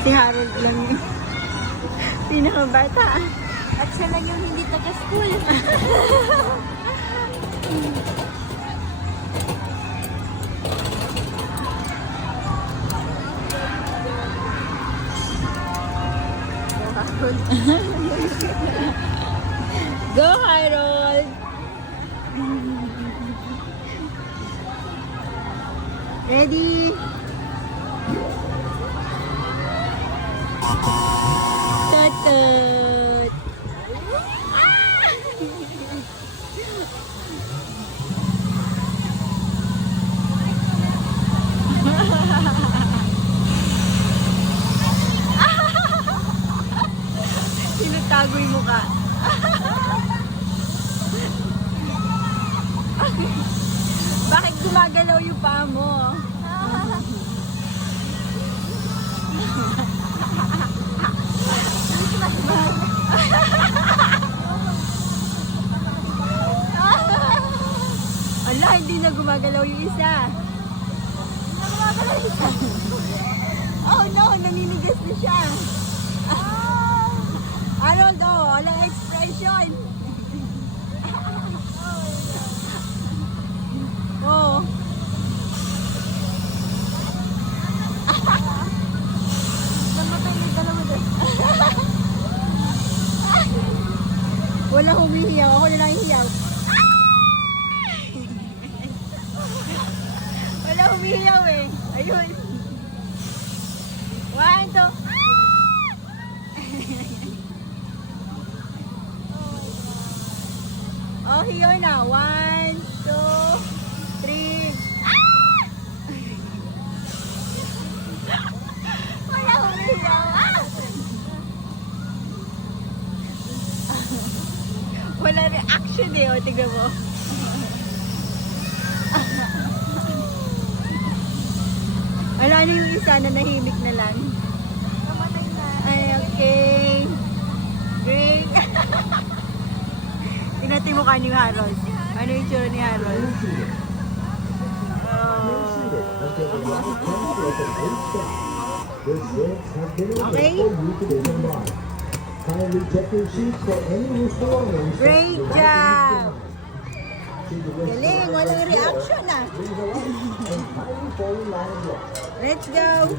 Si Harold lang yung pinakabata. At siya lang yung hindi taga-school. Go, Harold! Ready? Tutut! Tinatago yung mukha. Bakit gumagalaw yung paa mo? Ala, hindi na gumagalaw yung isa. Oh no, naninigas na siya. Harold, oh, walang expression. Oh. Namatay na yung dalawa doon. Wala humihiyaw. Ako na lang hihiyaw. Wala humihiyaw eh. Ayun. 1, 2. Oh, hiyaw na. 1, 2, 3. Wala humihiyaw. Wala reaction eh. O, tignan mo. Wala na yung isa na nahimik na lang. Namatay na. Ay, okay. Great. Tingnan mo ka ni Harold. Ano yung tsura ni Harold? Okay? Great job! Galing, walang reaction ah. Let's go!